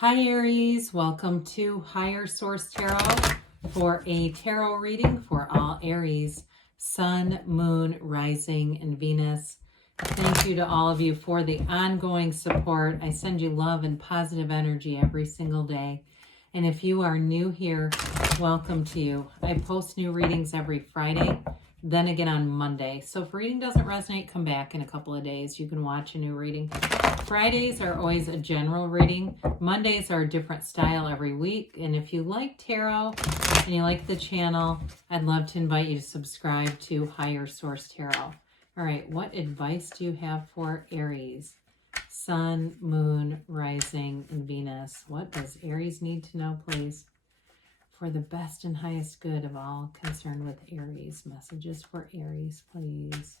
Hi Aries, welcome to Higher Source Tarot for a tarot reading for all Aries, Sun, Moon, Rising, and Venus. Thank you to all of you for the ongoing support. I send you love and positive energy every single day. And if you are new here, welcome to you. I post new readings every Friday, then again on Monday. So if reading doesn't resonate, come back in a couple of days. You can watch a new reading. Fridays are always a general reading. Mondays are a different style every week. And if you like tarot and you like the channel, I'd love to invite you to subscribe to Higher Source Tarot. All right, what advice do you have for Aries? Sun, Moon, Rising, and Venus. What does Aries need to know, please? For the best and highest good of all concerned with Aries. Messages for Aries, please.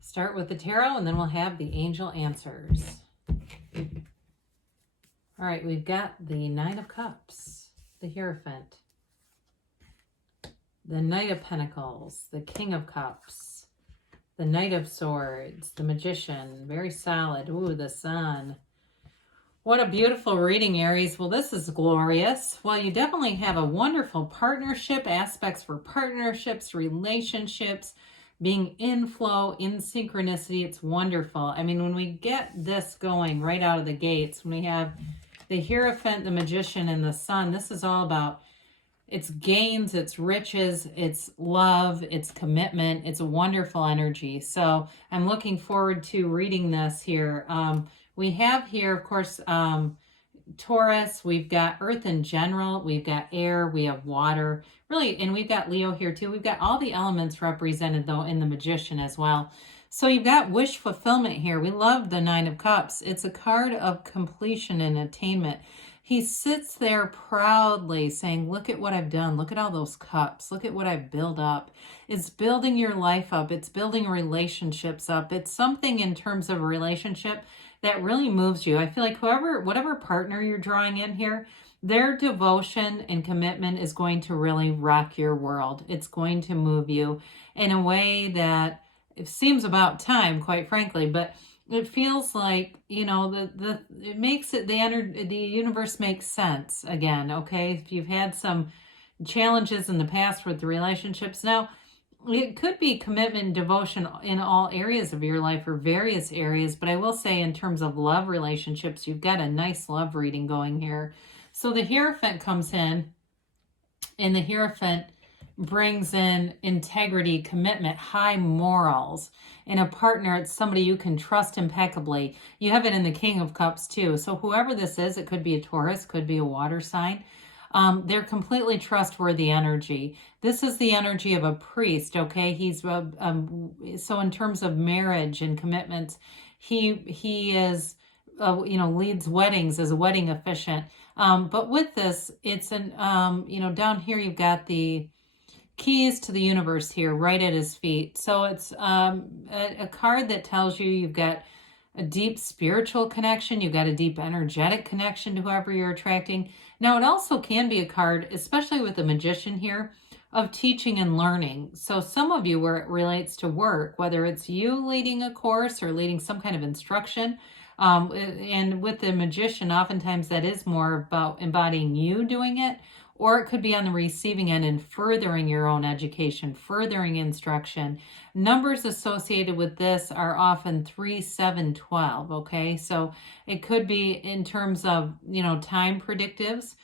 Start with the tarot and then we'll have the angel answers. All right, we've got the Nine of Cups, the Hierophant, the Knight of Pentacles, the King of Cups, the Knight of Swords, the Magician, very solid. Ooh, the Sun. What a beautiful reading, Aries. Well, this is glorious. Well, you definitely have a wonderful partnership, aspects for partnerships, relationships, being in flow, in synchronicity. It's wonderful. I mean, when we get this going right out of the gates, when we have the Hierophant, the Magician, and the Sun, this is all about it's gains, it's riches, it's love, it's commitment. It's a wonderful energy. So I'm looking forward to reading this here. We have here, of course, Taurus, we've got earth in general, we've got air, we have water, really, and we've got Leo here too. We've got all the elements represented though in the Magician as well. So you've got wish fulfillment here. We love the Nine of Cups. It's a card of completion and attainment. He sits there proudly saying, look at what I've done. Look at all those cups. Look at what I've built up. It's building your life up. It's building relationships up. It's something in terms of a relationship that really moves you. I feel like whatever partner you're drawing in here, their devotion and commitment is going to really rock your world. It's going to move you in a way that it seems about time, quite frankly, but it feels like, you know, it makes it, the universe makes sense again, okay? If you've had some challenges in the past with the relationships, now it could be commitment and devotion in all areas of your life or various areas, but I will say in terms of love relationships, you've got a nice love reading going here. So the Hierophant comes in, and the Hierophant brings in integrity, commitment, high morals. In a partner, it's somebody you can trust impeccably. You have it in the King of Cups too. So whoever this is, it could be a Taurus, could be a water sign. They're completely trustworthy energy. This is the energy of a priest, okay? He's so in terms of marriage and commitments, he is leads weddings as a wedding officiant. But with this, it's an down here you've got the keys to the universe here right at his feet. So it's a card that tells you you've got a deep spiritual connection. You've got a deep energetic connection to whoever you're attracting. Now, it also can be a card, especially with the Magician here, of teaching and learning. So some of you, where it relates to work, whether it's you leading a course or leading some kind of instruction, and with the Magician, oftentimes that is more about embodying you doing it, or it could be on the receiving end and furthering your own education, furthering instruction. Numbers associated with this are often 3, 7, 12, okay? So it could be in terms of, time predictives.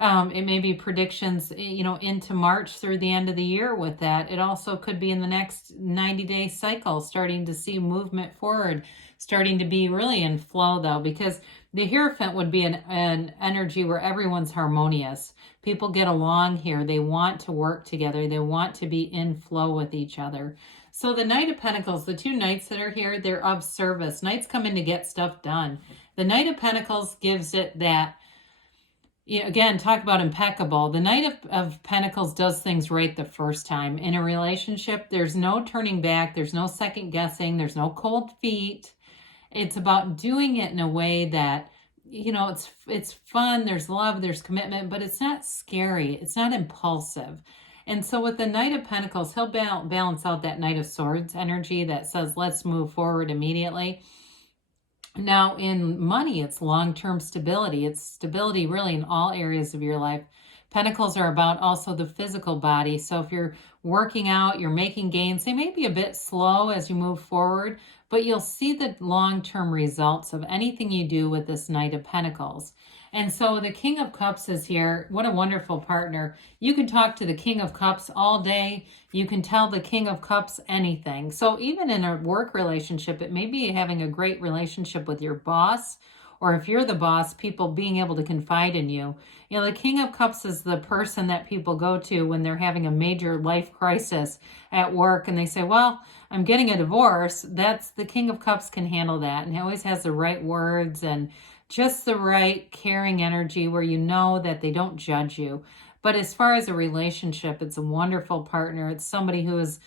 It may be predictions, into March through the end of the year with that. It also could be in the next 90-day cycle, starting to see movement forward, starting to be really in flow though, because the Hierophant would be an energy where everyone's harmonious. People get along here. They want to work together. They want to be in flow with each other. So the Knight of Pentacles, the two knights that are here, they're of service. Knights come in to get stuff done. The Knight of Pentacles gives it that, again, talk about impeccable. The Knight of Pentacles does things right the first time. In a relationship, there's no turning back. There's no second guessing. There's no cold feet. It's about doing it in a way that, it's fun, there's love, there's commitment, but it's not scary, it's not impulsive. And so with the Knight of Pentacles, he'll balance out that Knight of Swords energy that says, let's move forward immediately. Now, in money, it's long-term stability. It's stability really in all areas of your life. Pentacles are about also the physical body. So if you're working out, you're making gains, they may be a bit slow as you move forward, but you'll see the long-term results of anything you do with this Knight of Pentacles. And so the King of Cups is here. What a wonderful partner. You can talk to the King of Cups all day. You can tell the King of Cups anything. So even in a work relationship, it may be having a great relationship with your boss, or if you're the boss, people being able to confide in you. You know, the King of Cups is the person that people go to when they're having a major life crisis at work and they say, well, I'm getting a divorce. That's the King of Cups can handle that. And he always has the right words and just the right caring energy where you know that they don't judge you. But as far as a relationship, it's a wonderful partner. It's somebody who is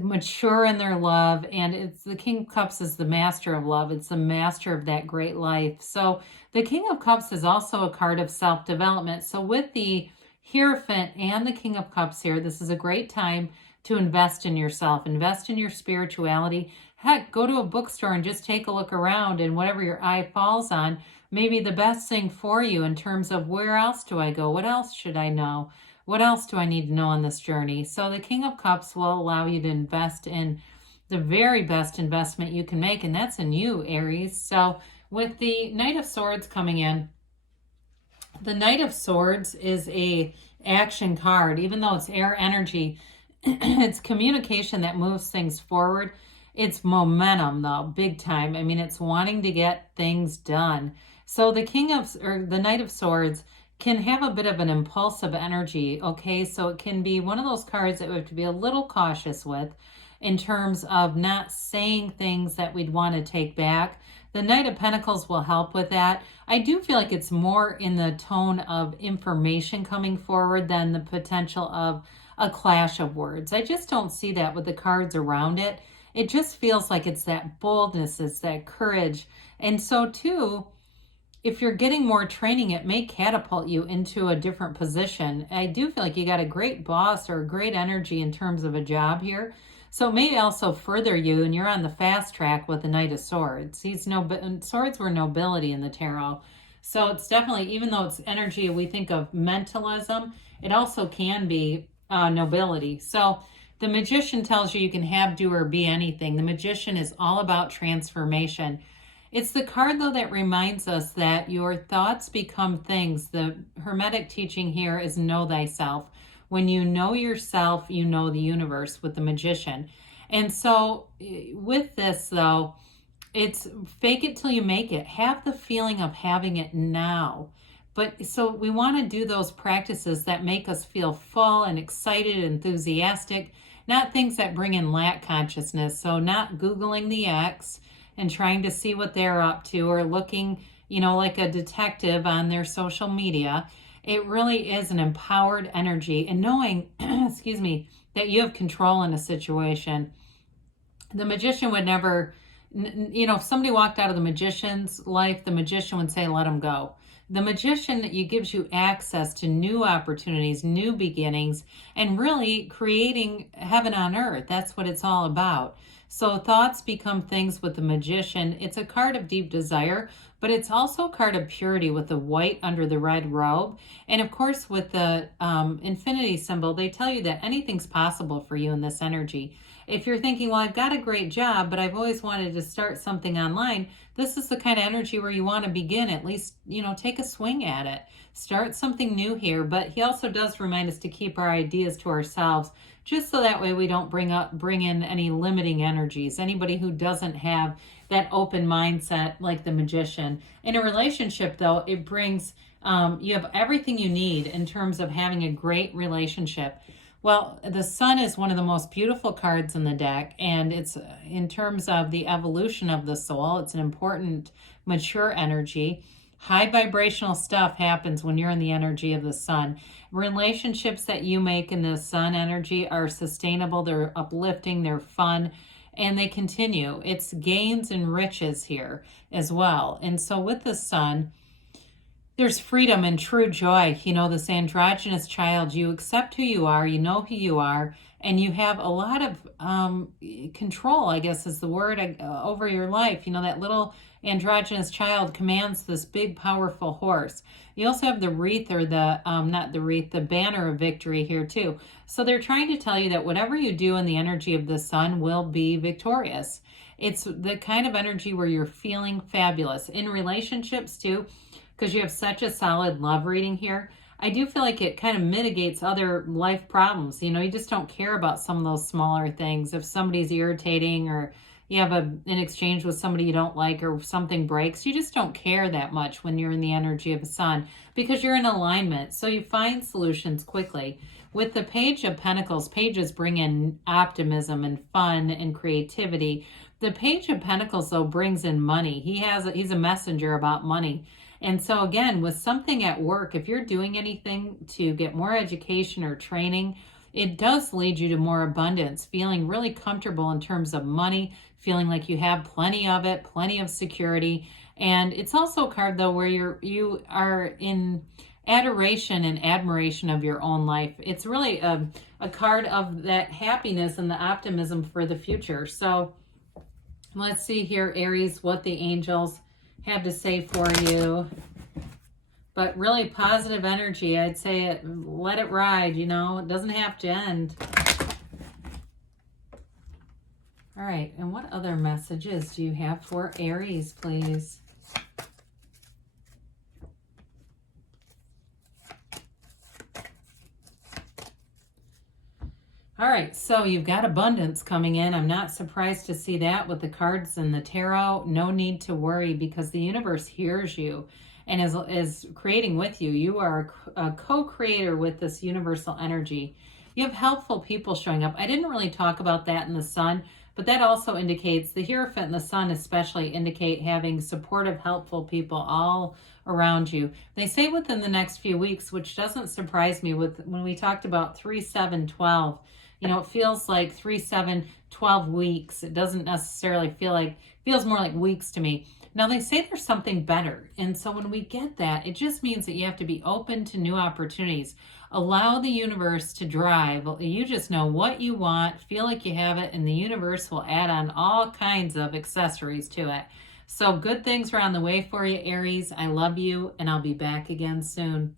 mature in their love, and it's the King of Cups is the master of love. It's the master of that great life. So the King of Cups is also a card of self-development. So with the Hierophant and the King of Cups here, this is a great time to invest in yourself, invest in your spirituality. Heck, go to a bookstore and just take a look around, and whatever your eye falls on may be the best thing for you in terms of where else do I go? What else should I know? What else do I need to know on this journey? So the King of Cups will allow you to invest in the very best investment you can make, and that's in you, Aries. So with the Knight of Swords coming in, the Knight of Swords is a action card. Even though it's air energy, it's communication that moves things forward. It's momentum, though, big time. I mean, it's wanting to get things done. So the Knight of Swords can have a bit of an impulsive energy, okay? So it can be one of those cards that we have to be a little cautious with in terms of not saying things that we'd want to take back. The Knight of Pentacles will help with that. I do feel like it's more in the tone of information coming forward than the potential of a clash of words. I just don't see that with the cards around it. It just feels like it's that boldness, it's that courage. And so too, if you're getting more training, it may catapult you into a different position. I do feel like you got a great boss or a great energy in terms of a job here. So it may also further you, and you're on the fast track with the Knight of Swords. Swords were nobility in the tarot. So it's definitely, even though it's energy, we think of mentalism, it also can be nobility. So the Magician tells you can have, do, or be anything. The Magician is all about transformation. It's the card, though, that reminds us that your thoughts become things. The Hermetic teaching here is know thyself. When you know yourself, you know the universe with the Magician. And so with this, though, it's fake it till you make it. Have the feeling of having it now. But so we want to do those practices that make us feel full and excited, enthusiastic, not things that bring in lack consciousness. So not Googling the ex and trying to see what they're up to, or looking, you know, like a detective on their social media. It really is an empowered energy, and knowing, excuse me, that you have control in a situation. The Magician would never, you know, if somebody walked out of the Magician's life, the Magician would say, let them go. The Magician gives you access to new opportunities, new beginnings, and really creating heaven on earth. That's what it's all about. So thoughts become things with the Magician. It's a card of deep desire, but it's also a card of purity with the white under the red robe. And of course, with the infinity symbol, they tell you that anything's possible for you in this energy. If you're thinking, well, I've got a great job, but I've always wanted to start something online, this is the kind of energy where you want to begin, at least, you know, take a swing at it. Start something new here. But he also does remind us to keep our ideas to ourselves, just so that way we don't bring in any limiting energies. Anybody who doesn't have that open mindset like the Magician. In a relationship, though, it brings, you have everything you need in terms of having a great relationship. Well, the Sun is one of the most beautiful cards in the deck, and it's in terms of the evolution of the soul. It's an important, mature energy. High vibrational stuff happens when you're in the energy of the Sun. Relationships that you make in the Sun energy are sustainable, they're uplifting, they're fun, and they continue. It's gains and riches here as well. And so with the Sun, there's freedom and true joy. You know, this androgynous child, you accept who you are, you know who you are, and you have a lot of control, I guess is the word, over your life. You know, that little androgynous child commands this big, powerful horse. You also have the wreath, or the, not the wreath, the banner of victory here too. So they're trying to tell you that whatever you do in the energy of the sun will be victorious. It's the kind of energy where you're feeling fabulous. In relationships too, because you have such a solid love reading here, I do feel like it kind of mitigates other life problems. You know, you just don't care about some of those smaller things. If somebody's irritating, or you have an exchange with somebody you don't like, or something breaks, you just don't care that much when you're in the energy of the sun, because you're in alignment. So you find solutions quickly. With the Page of Pentacles, pages bring in optimism and fun and creativity. The Page of Pentacles, though, brings in money. He's a messenger about money. And so again, with something at work, if you're doing anything to get more education or training, it does lead you to more abundance, feeling really comfortable in terms of money, feeling like you have plenty of it, plenty of security. And it's also a card, though, where you are in adoration and admiration of your own life. It's really a card of that happiness and the optimism for the future. So let's see here, Aries, what the angels have to say for you. But really positive energy. I'd say let it ride, you know. It doesn't have to end. All right, and what other messages do you have for Aries, please? All right, so you've got abundance coming in. I'm not surprised to see that with the cards and the tarot. No need to worry, because the universe hears you and is creating with you. You are a co-creator with this universal energy. You have helpful people showing up. I didn't really talk about that in the sun, but that also indicates, the Hierophant and the sun especially indicate having supportive, helpful people all around you. They say within the next few weeks, which doesn't surprise me. When we talked about 3, 7, 12, you know, it feels like 3, 7, 12 weeks. It doesn't necessarily feels more like weeks to me. Now, they say there's something better. And so when we get that, it just means that you have to be open to new opportunities. Allow the universe to drive. You just know what you want, feel like you have it, and the universe will add on all kinds of accessories to it. So good things are on the way for you, Aries. I love you, and I'll be back again soon.